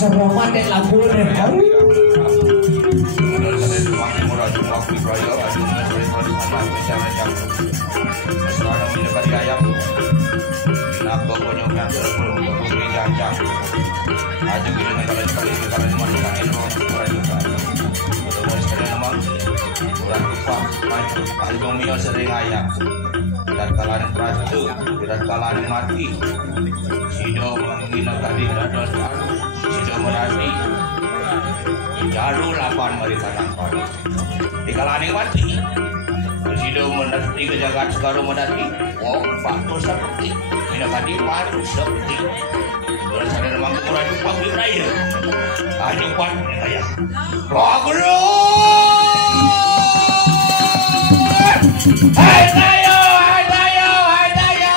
seroman dan labur sering ayam dan kalan prastu dan kalan mati sido menghina tadi dados sido menati jaru lapan mereka nampak di kalan mati sido menati kejagaan sekarang menati wow faktor seperti hina tadi baru seperti kalau sadar memang kurang jumpa di raya hanya kuat ayam bagus. Hai Tayo, hai Tayo, hai Tayo.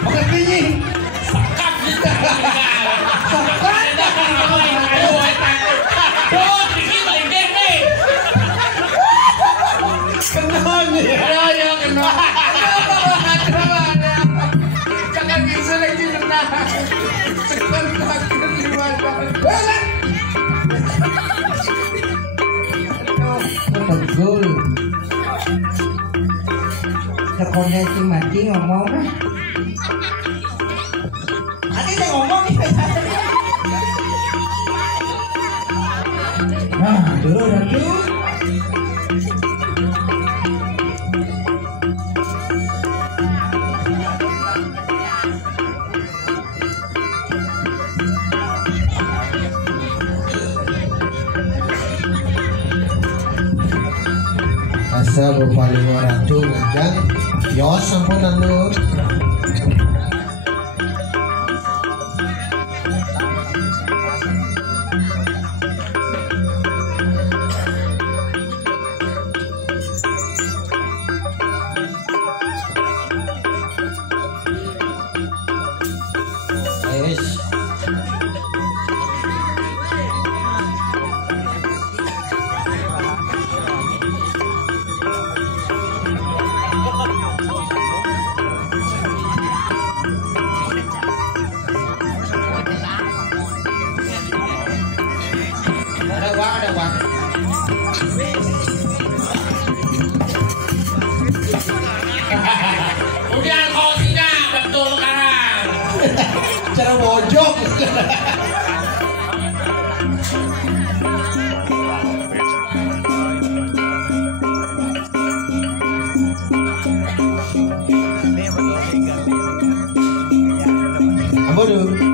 Bukan bunyi. Sakap kita. Sakap. Ayo, hai Tayo. Oh, dikit lagi nih. Kenal nih. Ayo, kenal. Jangan bisa lagi kenal. Sebentar lagi. Betul. Sekolah mati ngomong. Ada yang ngomong nih. Nah, dulu ratu. Asa paling ratu dan yos sampun anu udah kau tidak betul sekarang cara bojok apa tuh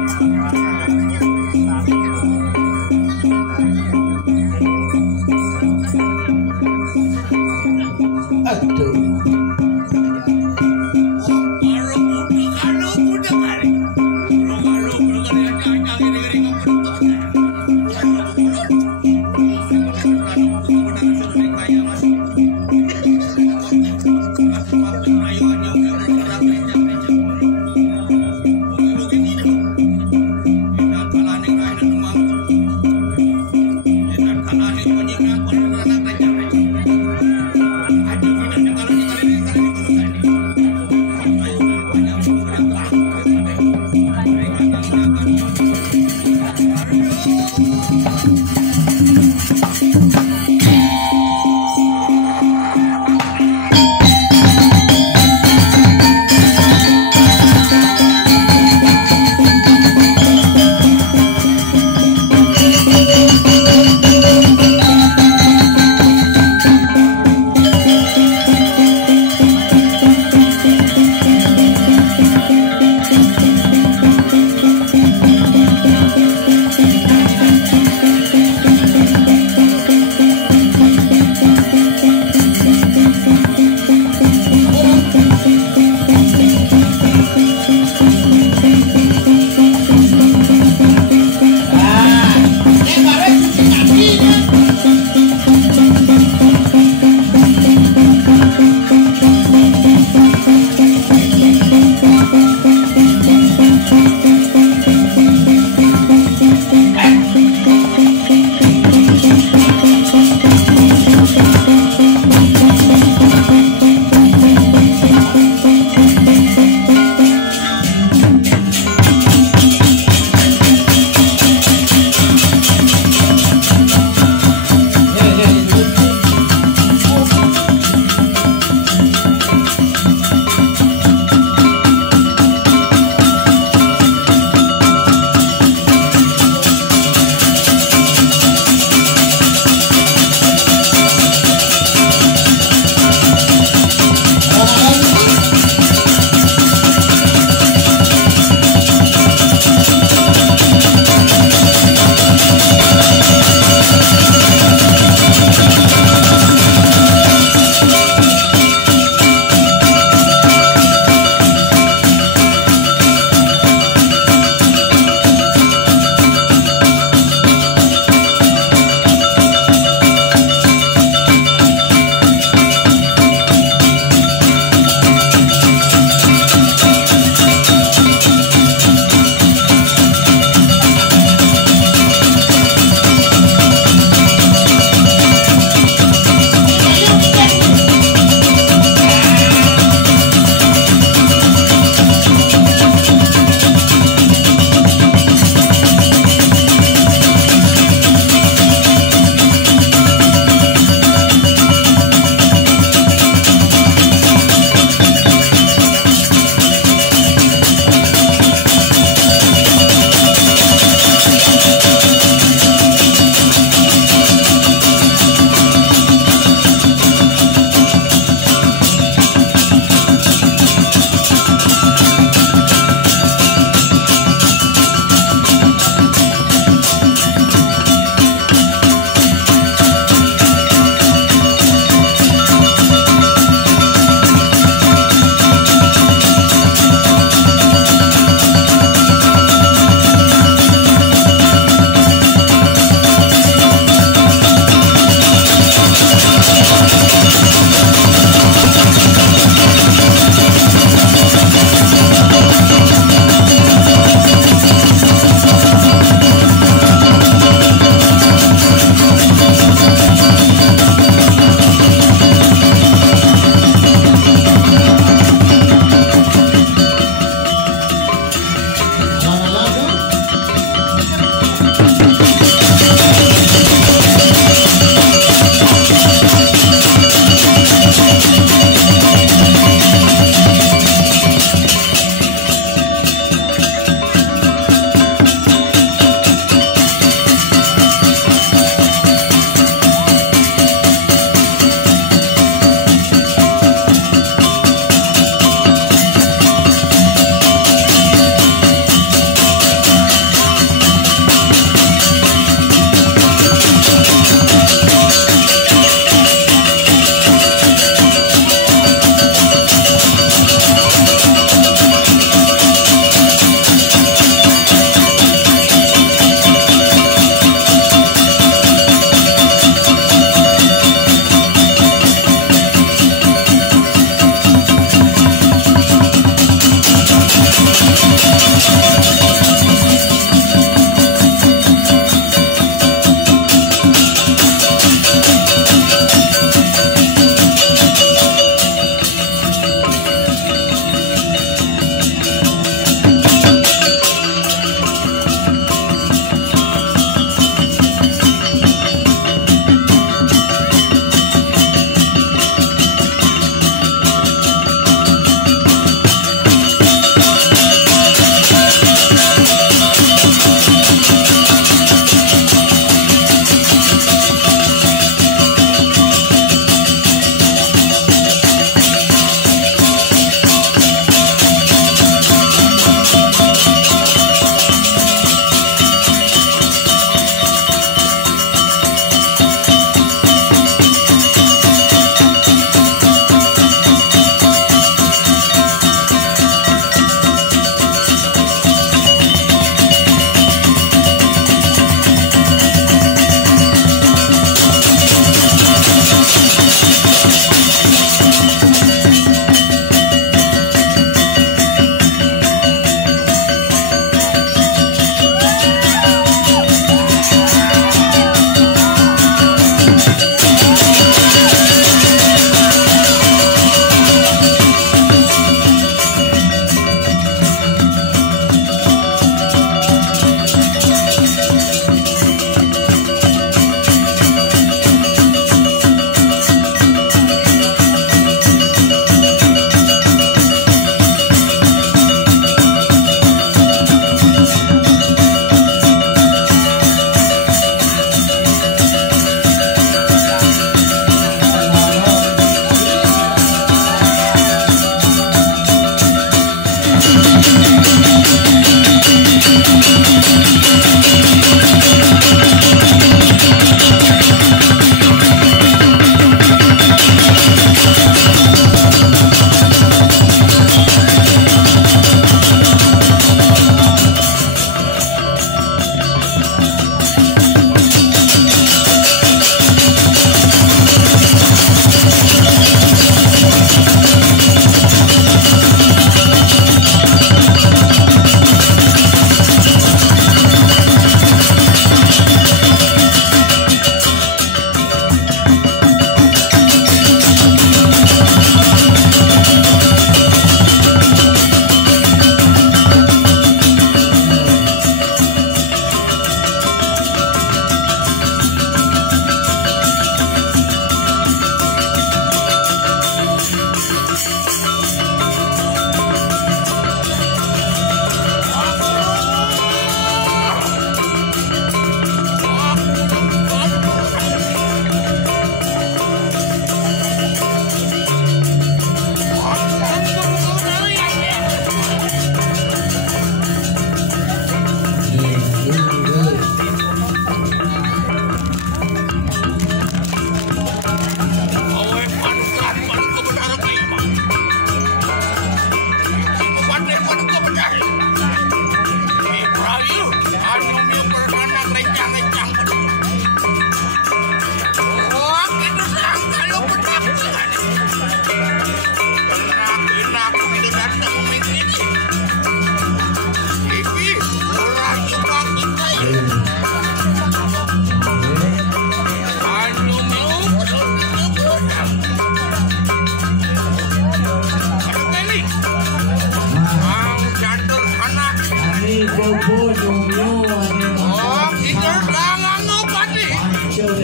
Enak,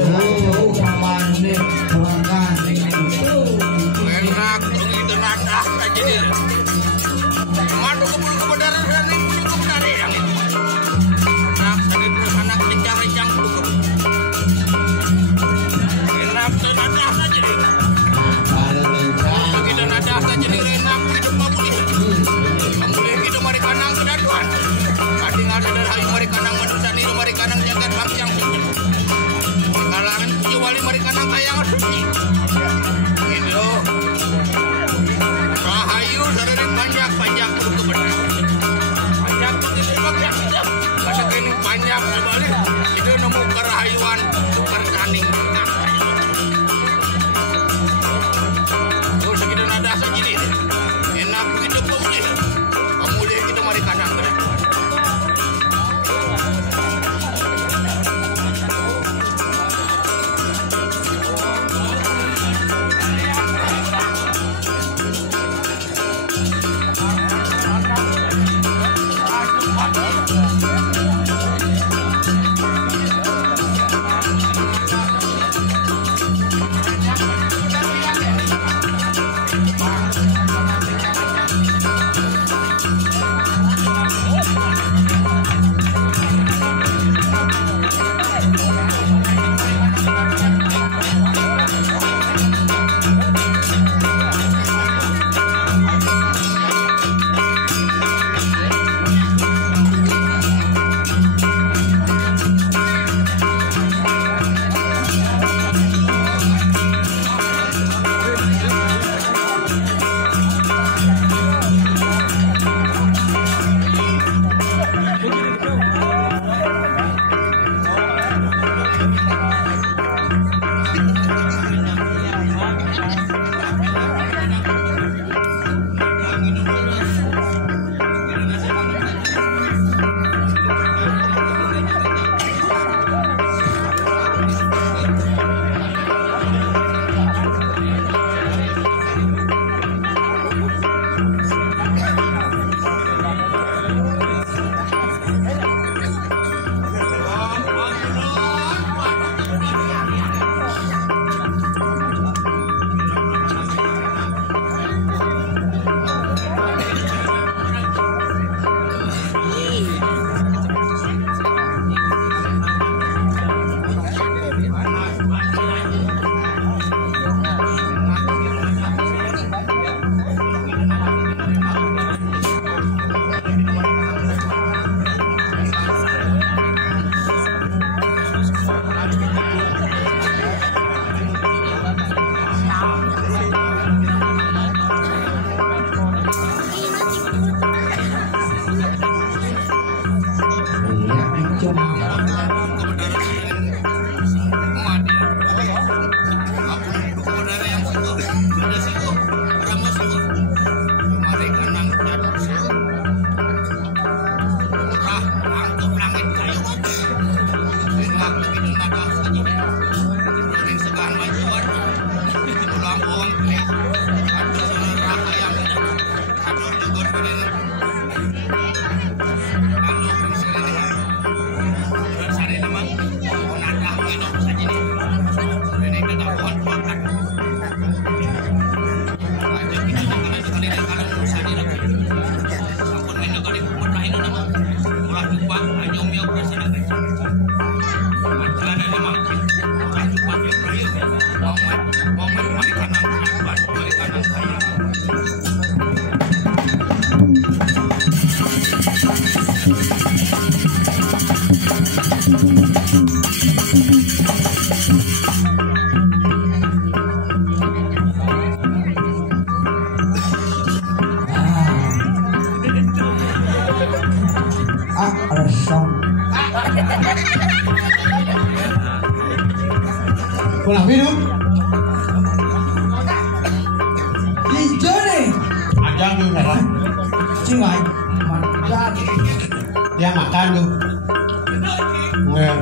itu nadah aja dia. Madu kebun-kebudaran dan kebun-kebudaran yang itu. Enak, tadi terus anak rencang-rencang dulu. Enak, itu nadah aja dia. Begitu nadah aja dia, enak, hidup pamuli. Pamuli hidup mari kanang kedaduan. Kadang ada dari mari kanang manusia ni, mari kanang jagat bangsiang sini. Kalangan wali mari kanang hayang suci. Itu rahayu sarere panjang kudu kebenar. Panjang kudu kebenar. Pada kini panjang sebalik itu nemu kerahayuan tukar kaning. Oh segitu nada saja ini. Enak begitu pemulih kita mari kanang kedaduan. Pulang minum. Hijau nih. Ajang tuh kan. Cingai. Makan. Dia makan tuh. Nggak.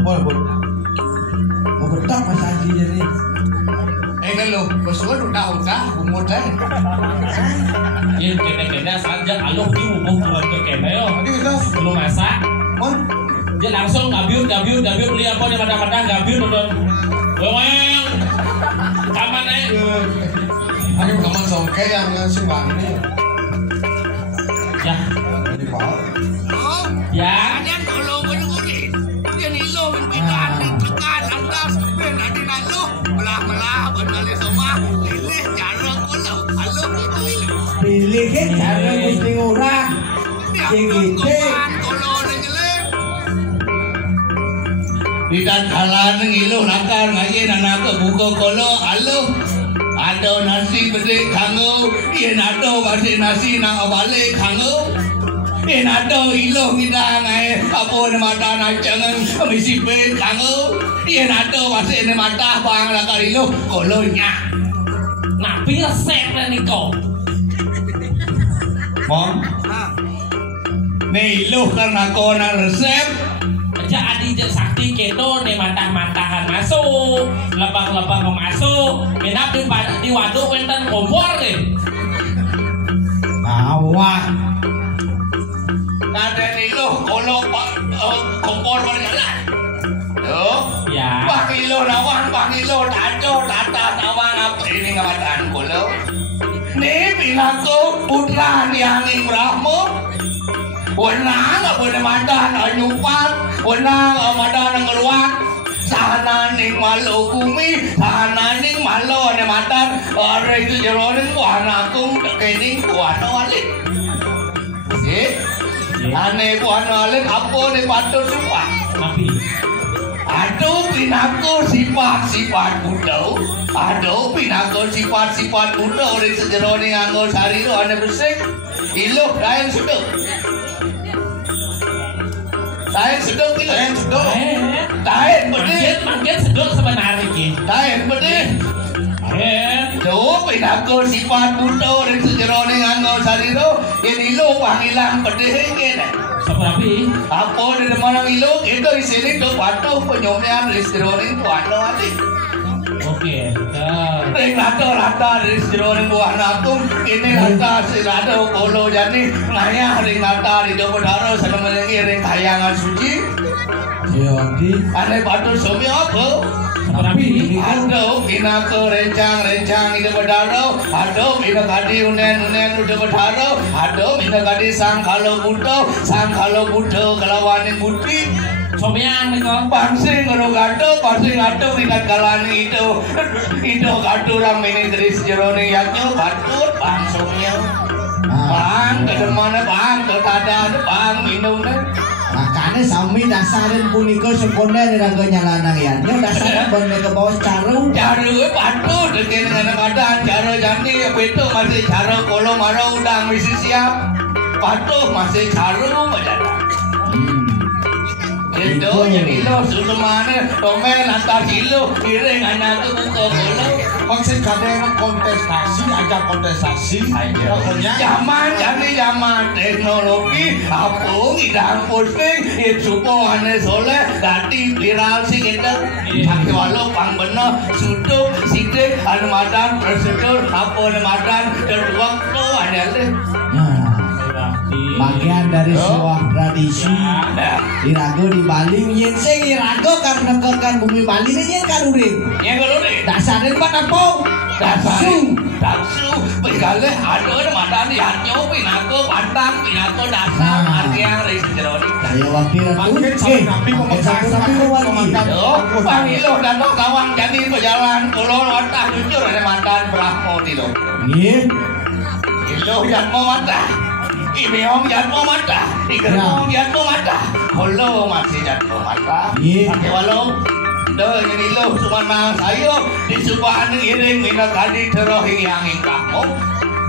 Boleh. Mau betak pas aja jadi. Kan lo, kesuwen udah, umur deh. Ini kena saja alok di umum keluarga kena yo. Tadi kita belum masak. Mon, Dia langsung gabiut beli apa di mata-mata gabiut nonton. Weng. Kaman Ini kaman songke yang si Bani. Ya. Jadi Pak. Ya. Kalian kalau berdiri, dia ni lo pimpinan di tekan anda sampai nanti lalu belah berdalih semua pilih cara kalau halo itu Pilih cara Gusti Ngurah. Sing ide. kalau nengeleng Di dalam ngilu nakal ngayen anak buka kolo halo. Ada nasi bedek kanggo, yen ada basi nasi nang balik kanggo. Yen ada ilo kita ngai apa nama tanah jangan misi bet kanggo. Yen ada basi nama mata bang lakar ilo kolonya. Nabi resep lah niko. Mom, nih ilo karena kona resep. Aja adi je sakti kedo nih mantah-mantahan masuk, lebang-lebang masuk, minap di waduk wenten kompor deh. Awak. Ada nih lo kolo kompor berjalan. Yo, Ya. Pangilo nawan, pangilo tajo, tata tawang apa ini ngamakan kolo. Nih pinaku putra yang Ibrahim. Wenang apa ni madan anyupan, wenang madan ngeluar. Sana ning malu kumi, sana ning malu ni madan. Ada itu jeronin wana kum kening wana walik. Ane wana walik apa ni patut semua. Nabi. Aduh pinaku sifat-sifat budau. Aduh pinaku sifat-sifat budau dari sejeroning anggo sari tu ane bersih. Iluh lain seduk. Lain seduk itu. Lain seduk. Lain pedih. Mungkin seduk sebenarnya ki. Lain pedih. Duh pinaku sifat budau dari sejeroning anggo sari tu. Yang iluh panggilan pedih kena. Seperti Apa di mana iluh itu di sini tu patuh penyomian dari sejeroning buana hati. Oke. Ring rata dari sejeroning buana tu ini rata si rata kolo jadi ngaya ring rata di doa daro sana menyengi ring tayangan suci. Jadi Ane patuh somi apa? Seperti Aduh ina ke rencang itu bedaro. Aduh ina kadi unen udah bedaro. Aduh ina kadi sang kalau buto kelawan yang putih. somian niko. Pansing gato ikat kalani itu gato orang ini dari sejerone yaknya batut bang somnya bang ke mana bang ke tada bang minum deh. makanya sami dasarin punika sekolah niraga nyalanang ya. Nyo dasarin bang ke bawah caru. Cara batut dengan kadang cara jani betul masih cara kalau mana udang mesti siap batut masih cara macam itu jadi lo sudah mana domain antar kilo kiring anak tu buka bola. Konsep kadang kontestasi, ajak kontestasi. Pokoknya Zaman teknologi apa ngidang posting itu pohonnya soleh dati viral sih kita pakai walau pang bener sudah sidik anu madan prosedur apa anu madan terwaktu ada le. Bagian dari sebuah tradisi Irago di Bali nyen sing Irago kan nekekan bumi Bali nyen kan uring. Yang kalau ni Dasarin mana po? daksu berkali ada madan yang pinaku pantang pinaku dasar mati yang registroni. Saya wakil Makin sampai nabi komentar. Pangilo dan kawan jadi berjalan kulon otak jujur ada madan berapa tilo. Nggih. Ilo yang mau mata. Imeong jatuh mata, ikerong jatuh mata, holo masih jatuh mata. Pakai walau, dah ini lo cuma nang sayo di subhan iring mina kali terohi yang kamu.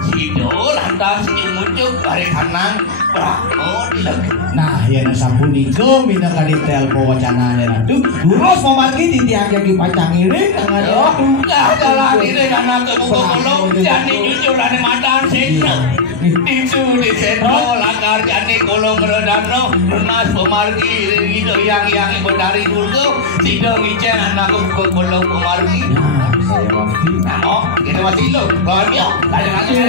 Sido lantas muncul dari kanan berapa lagi. Nah, ya sapunika mina kali telpo wacanane ratu. Durus memaki titiang jadi pacang iring Yo, dah jalan iring anak kebuka kolong, jadi jujur ada madan sekno. Itu di sentro lakar jani kolong redano lunas pemargi itu yang ibu dari dulu tidak ngicen anak kebuka kolong pemargi. Saya wakil. Oh, itu masih lo, kalau dia, tanya aja.